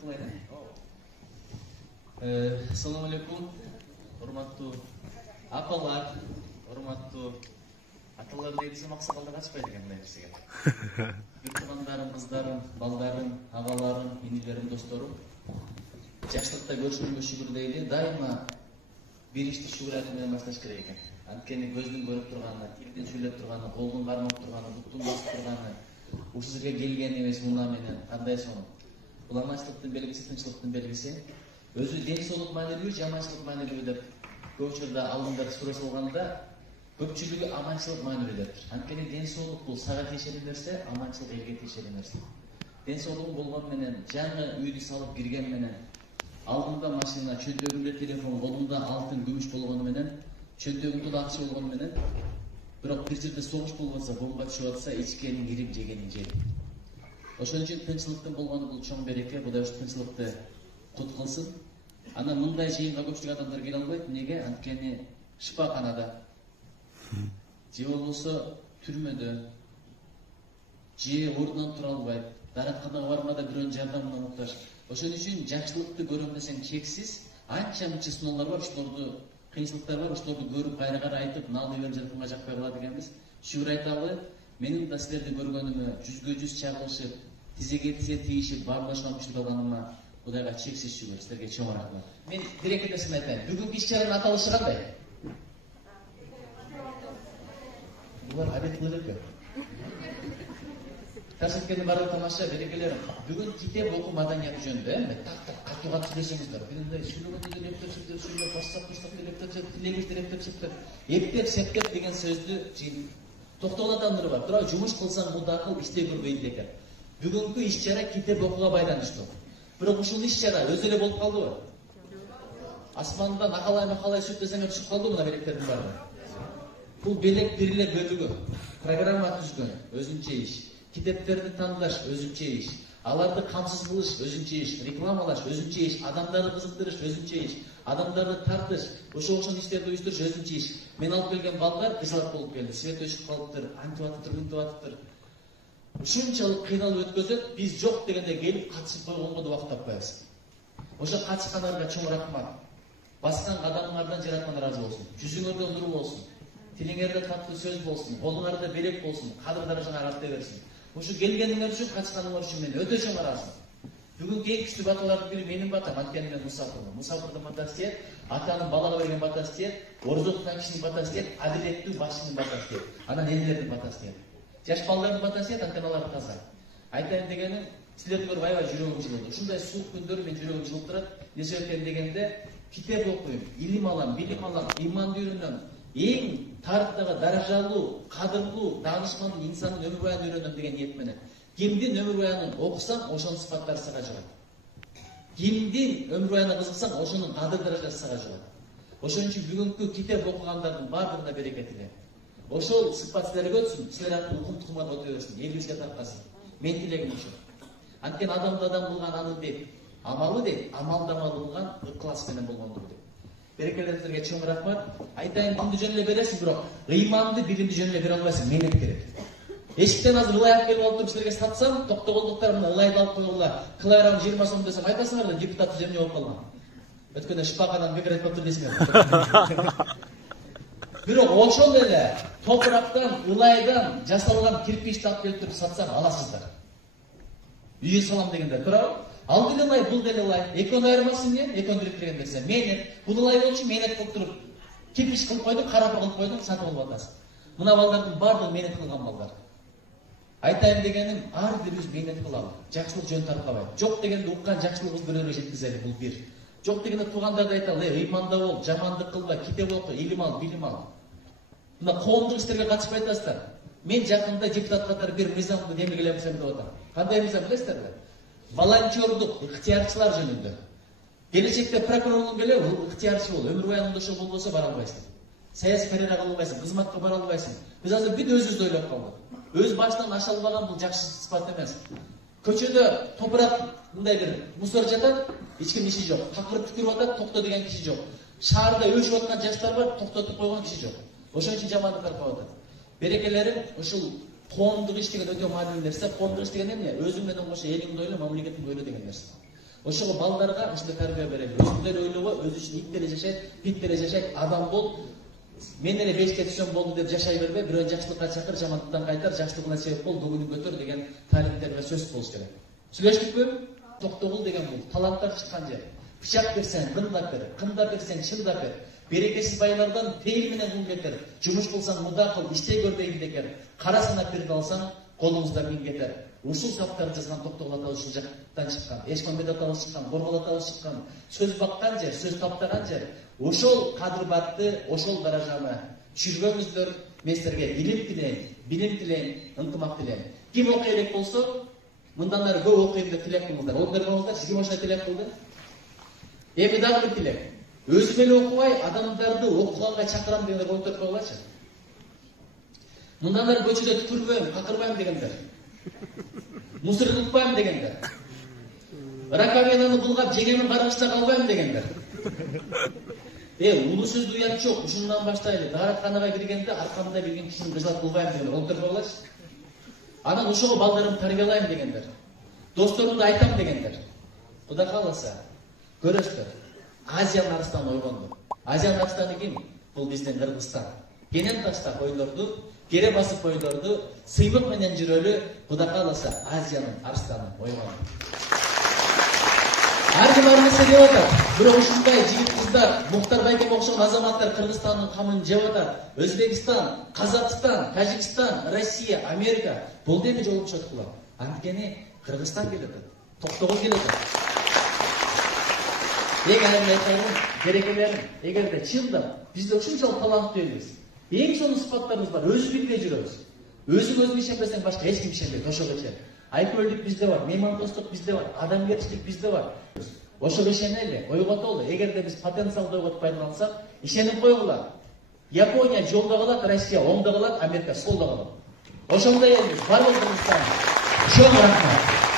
кылайын. Assalamu alaikum. Урматтуу апалар, урматтуу аталар негизи максакалда качпайт экен мындай нерсеге. Туугандарым, кыздарым, балдарым, агаларым, инилерим, досторум. Жакшылыкта көрүшкөнгө шүгүр дейли, дайыма бир ишти шүгүр менен башташ керек экен. Анткени көздүн көрүп турганы, тилдин сүйлөп турганы, колдун кармап турганы, буттун басып турганы, ушул жерге келгенибиз муна менен кандай сонун. Бул аманчылыктын белгиси, тынччылыктын белгиси. Өзү ден соолук маанилүү, жаманчылык маанилүү деп көп учурда алдыңдар суроо салганда көпчүлүгү аманчылык маанилүү дептир. Анткени ден соолук бул сага тиешелүү нерсе, аманчылык элге тиешелүү нерсе. Ден соолугу болгон менен, жаңы үйдү салып кирген менен, алдымда машина, чөнтөгүмдө телефон, колумда алтын, күмүш болгону менен, чөнтөгүмдө акча болгону менен, бирок бир жерде согуш болуп атса, бомба түшүп атса, ичкенин кирип, жегенин жеп. Ошон үчүн тынччылыктын болгону бул чоң береке, Кудай ушу тынччылыкты кут кылсын. Анан мындай жыйынга көпчүлүк адамдар келе албайт. Неге? Анткени шифаканада, же болбосо түрмөдө, же ордунан тура албайт, дааратканага бармада бирөөнүн жардамына муктаж. Ошон үчүн жакшылыкты көрөм десең чексиз, анча мынча сыноолор бар, ушулорду кыйынчылыктар бар, ушулорду көрүп кайра айтып, наалы берип жатканга жакпай калат экенбиз. Шүгүр айталы, менин да силерди көргөнүмө 100% чагылышып, тизеге тизе тийишип, баарлашкан күчтүү калганымма Кудайга чексиз шүгүр, силерге чоң рахмат. Мен директорден айтайын. Бүгүнкү иш-чаранын аталышы кандай? Булар абет кылып экен. Тарсеткенди баары тамаша, берекелерим. Бүгүн китеп окуу маданияты жөнүндө, катууга сүйлөсөңүздөр. Бүгүн сүйлөгөндө лептеп сүйлөп, баштап тилегибизди лептеп сөктөп, эптеп септеп деген сөздү токтогон адамдар бар. Бирок жумуш кылсаң мудакыл иштей көрбөйт экен. Бүгүнкү иш-чара китеп окууга байланыштуу. Бирок ушул иш-чара өзү эле болуп калдыбы? Асмандан акалай сүт десең түшүп калды мына белектердин баары. Бул белек бир эле бөлүгү. Программа түзгөн өзүнчө иш. Китептерди тандаш өзүнчө иш. Аларды камсыз кылыш өзүнчө иш. Рекламалаш өзүнчө иш. Адамдарды кызыктырыш өзүнчө иш. Адамдарды тартыш, ошол иштерди уюштуруш өзүнчө иш. Мен алып келген балдар кызат болуп келди. Свет өчүп калыптыр, антип атыптыр, мынтип атыптыр. Ушунчалык кыйналып өткөзөт, биз жок дегенде келип катышып койгонго да убакыт таппайбыз. Ошо катышкандарга чоң рахмат. Баскан кадамыңардан жараткан ыраазы болсун. Жүзүңөрдө нур болсун. Тилиңерде таттуу сөз болсун, колуңарда белек болсун, кадыр даражаңар арта берсин. Ушу келгениңер үчүн, катышканыңар үчүн мен өтө чоң ыраазымын. Бүгүнкү эң күчтүү баталардын бири менин батам, анткени мен мусафырмын. Мусафырдын батасы тиет, атанын балага берген батасы тиет, орозо туткан кишинин батасы тиет, адилеттүү башчынын батасы тиет. Анан элдердин батасы тиет. Жаш балдардын батасы тиет, анткени алар таза. Айтайын дегеним, силерди көрүп аябай жүрөгүм жылыды. Ушундай суук күндөрү мен жүрөгүм жылып турат. Эмне себептен дегенде, китеп окуйм, илим алам, билим алам, иманды үйрөнөм. Эң тарыхтагы даражалуу, кадырлуу, даанышман инсандын өмүр баянын үйрөнөм деген ниет менен. Кимдин өмүр баянын окусам, ошонун сыфаттары сага жугат. Кимдин өмүр баянына кызыксаң, ошонун кадыр даражасы сага жугат. Ошон үчүн бүгүнкү китеп окугандардын баардыгына береке тилейм. Ошол сыпат силерге өтсүн, силер аркылуу укум тукумат өтө берсин, элибизге тарткасын. Мен тилегим ошо. Анткени адамды адам кылган анын дейт, амалы дейт, амалдама кылган ыклас менен болгондур дейт. Берекелериңерге чоң рахмат. Айтайын, динди жөн эле бересиң, бирок ыйманды, билимди жөн эле бере албайсың, менет керек. Эшиктен азыр ылай алып келип алып силерге сатсам, токтогондуктар мына ылайды алып койгула, кылайрам 20 сом десем, айтасыңар да депутат земне болуп калган. Өткөндө шпакадан бекер айтпаптыр дейсиңер. Бирок ошол эле топурактан, ылайдан жасалган кирпичти алып келип туруп сатсам аласыздар. Үйгө салам дегендер, туурабы? Ал деле ылай, бул деле ылай. Экөөнүн айырмасы эмне? Экөөнү бириктирген нерсе. Менет. Бул ылай болчу, менет кылып туруп, кирпич кылып койдуң, карапа кылып койдуң, сатып алып атасың. Мына балдардын баардыгы менет кылган балдар. Айтайын дегеним, ар бирибиз менет кылалы. Жакшылык жөн тарткабайт. Жок дегенде уккан жакшылыгыбызды бирөөгө жеткизели, бул бир. Жок дегенде туугандарды айталы, ыйманда бол, жамандык кылба, китеп оку, илим ал, билим ал. Мына коомдук иштерге катышпай атасыздар. Мен жакында депутат катары бир мыйзамды демилгелемсем деп атам. Кандай мыйзам билесиздерби? Волонтердук, ыктыярчылар жөнүндө. Келечекте прокурорлук эле ыктыярчы бол, өмүр баяныңда ошо болбосо бара албайсың. Саясий карьера кыла албайсың, кызматка бара албайсың. Биз азыр бүт өзүбүздү ойлоп калдык. Өз башынан аша албаган бул жакшы сыпат эмес. Көчөдө топурак мындай бир мусор жатат, эч кимдин иши жок. Такырып түкүрүп атат, токто деген киши жок. Шаарда өчүп аткан жаштар бар, токтотуп койгон киши жок. Ошон үчүн жамандык таркап атат. Берекелерим, ушул коомдук иш деген өтө маанилүү нерсе. Коомдук иш деген эмне? Өзүң менен кошо элиңди ойло, мамлекетиңди ойло деген нерсе. Ошого балдарга ушундай тарбия берели. Өзүңдөр ойлого, өзү үчүн ит деле жашайт, бит деле жашайт, адам бол. Мен эле бешке түшөм болду деп жашай бербей, бирөө жакшылыкка чакыр, жамандыктан кайтар, жакшылыгына себеп бол, бүгүнү көтөр деген талиптерге сөз болуш керек. Сүйлөштүкпү? Токтогул деген бул таланттар чыккан жер. Бычак берсең, кындап бер, кындап берсең, чындап бер. Берекесиз байлардан пейил менен кул кетер. Жумуш кылсаң муда кыл, иштей көр дейм бекер. Кара санап бирди алсаң, колуңузда миң кетер. Ушул таптарды жазган Токтогул атабыз ушул жактан чыккан. Эшмамбет атабыз чыккан, Борбол атабыз чыккан. Сөз баккан жер, сөз таптаган жер. Ошол кадырбатты, ошол даражаны түшүргөнүздөр. Мен силерге илим тилейм, билим тилейм, ынтымак тилейм. Ким окуй элек болсо, мындан ары көп окуйм деп тилек кылыңыздар. Оңдорбоңуздар, ким ошондой тилек кылды? Эми дагы бир тилек. Өзүм эле окубай, адамдарды окуганга чакырам дегендер ойнотуп койгулачы. Мындан ары көчөдө түкүрбөйм, какырбайм дегендер. Мусор кылбайм дегендер. Раковинаны булгап жеңемин каргышта калбайм дегендер. Улуу сөздү уят жок, ушундан баштайлы. Дааратканага киргенде аркамда келген кишини кыжат кылбайм дегендер. Ойнотуп койгулачы. Анан ошого балдарымды тарбиялайм дегендер. Досторумду айтам дегендер. Кудай кааласа, көрөсүздөр. Азиянын арыстаны ойгонду. Азиянын арыстаны ким? Бул биздин Кыргызстан. Кенен таштап ойлорду, кере басып ойлорду, сыймык менен жүрөлү, Кудай кааласа, Азиянын арыстаны ойгонду. Ар ким ар нерсе деп атат. Бирок ушундай жигит кыздар, Мухтар Байкемге окшогон азаматтар Кыргызстандын камын жеп атат. Өзбекстан, Казакстан, Тажикстан, Россия, Америка бул деди жолукушат кылам. Анткени Кыргызстан келет. Токтогул келет. Берекелерим, эгерде чындап бизде ушунчалык таланттуу элбиз. Эң сонун сыпаттарыбыз бар. Өзү билбей жүрөбүз. Өзүң ишенбесең башка эч ким ишенбейт. Ошого ишен. Айкөлдүк бизде бар, меймандостук бизде бар, адамгерчилик бизде бар. Ошого ишенели, ойготолу. Эгерде биз потенциалды ойготуп пайдалансак, ишенип койгула. Япония жолдо калат, Россия оңдо калат, Америка солдо калат. Ошондой элбиз. Бар болуңуздар. Чоң рахмат.